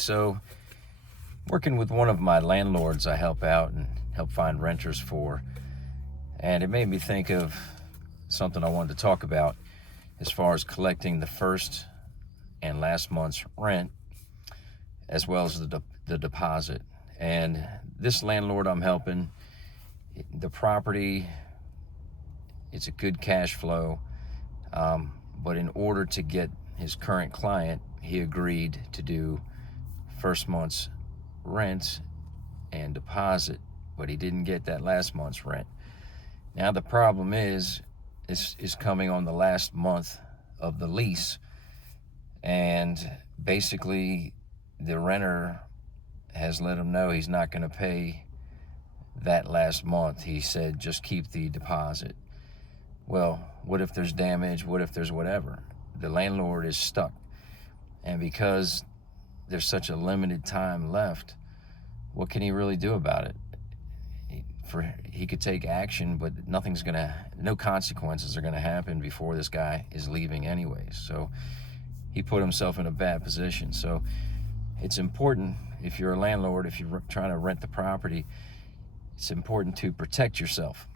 So, working with one of my landlords I help out and help find renters for, and it made me think of something I wanted to talk about as far as collecting the first and last month's rent, as well as the deposit. And this landlord I'm helping, the property, it's a good cash flow, but in order to get his current client, he agreed to do first month's rent and deposit, but he didn't get that last month's rent. Now the problem is coming on the last month of the lease, and basically the renter has let him know he's not going to pay that last month. He said just keep the deposit. Well, what if there's damage? What if there's whatever? The landlord is stuck, and because there's such a limited time left, what can he really do about it? He could take action, but no consequences are gonna happen before this guy is leaving anyways. So he put himself in a bad position. So it's important, if you're a landlord, if you're trying to rent the property, it's important to protect yourself.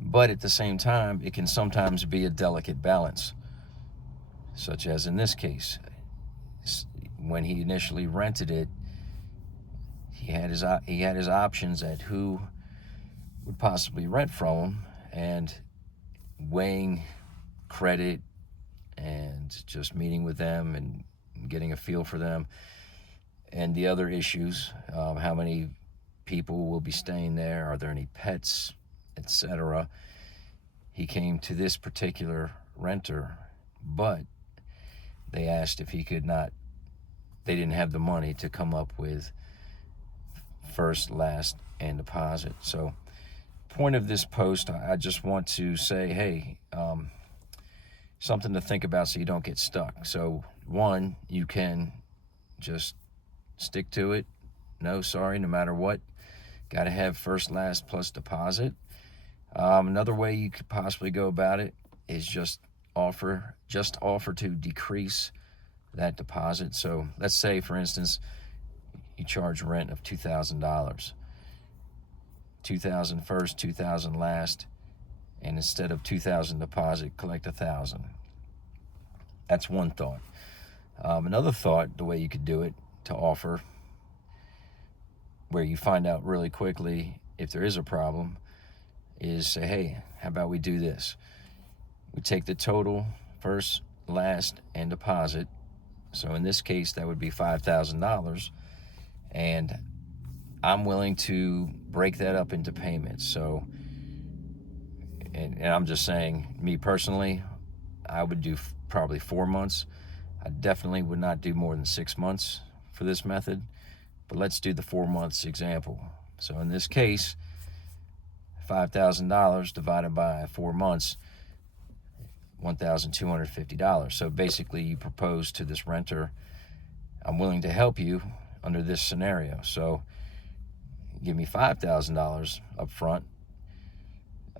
But at the same time, it can sometimes be a delicate balance, such as in this case. When he initially rented it, he had his options at who would possibly rent from him, and weighing credit and just meeting with them and getting a feel for them, and the other issues, how many people will be staying there, are there any pets, etc. He came to this particular renter, but they asked if he could not, they didn't have the money to come up with first, last, and deposit. So point of this post, I just want to say, hey, something to think about so you don't get stuck. So one, you can just stick to it. No matter what, got to have first, last, plus deposit. Another way you could possibly go about it is just offer to decrease that deposit. So let's say, for instance, you charge rent of $2,000, $2,000 first, $2,000 last, and instead of $2,000 deposit, collect $1,000. That's one thought. Another thought, the way you could do it to offer, where you find out really quickly if there is a problem, is say, hey, how about we do this? We take the total first, last, and deposit. So in this case, that would be $5,000, and I'm willing to break that up into payments. So, and I'm just saying, me personally, I would do probably 4 months. I definitely would not do more than 6 months for this method, but let's do the 4 months example. So in this case, $5,000 divided by 4 months, $1,250. So basically you propose to this renter, I'm willing to help you under this scenario. So give me $5,000 up front.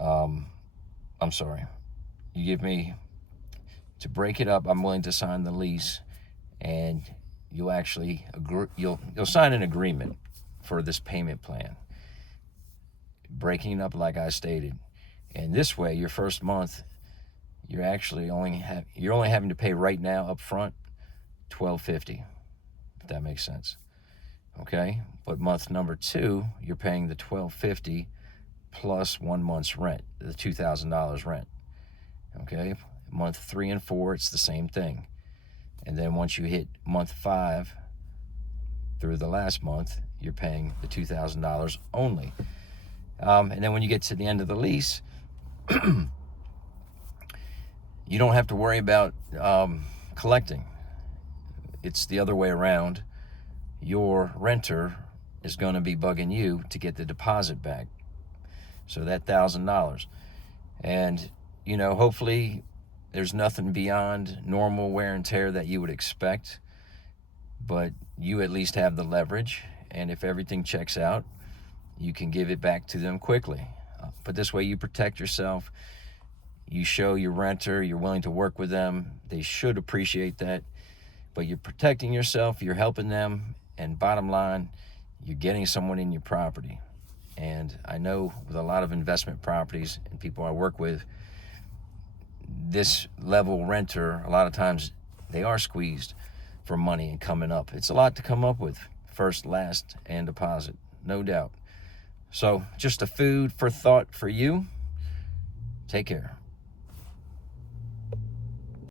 I'm sorry. You give me, to break it up, I'm willing to sign the lease, and you'll actually agree, you'll sign an agreement for this payment plan, breaking it up like I stated. And this way, your first month, you're only having to pay right now up front $1,250, if that makes sense. Okay, but month number 2, you're paying the $1,250 plus 1 month's rent, the $2,000 rent. Okay, month 3 and 4, it's the same thing. And then once you hit month 5 through the last month, you're paying the $2,000 only. And then when you get to the end of the lease, you don't have to worry about collecting. It's the other way around. Your renter is going to be bugging you to get the deposit back. So that $1,000. And, hopefully there's nothing beyond normal wear and tear that you would expect, but you at least have the leverage. And if everything checks out, you can give it back to them quickly. But this way you protect yourself. You show your renter you're willing to work with them. They should appreciate that. but you're protecting yourself, you're helping them, and bottom line, you're getting someone in your property. And I know with a lot of investment properties and people I work with, this level renter, a lot of times they are squeezed for money and coming up. It's a lot to come up with, first, last, and deposit, no doubt. So just a food for thought for you. Take care.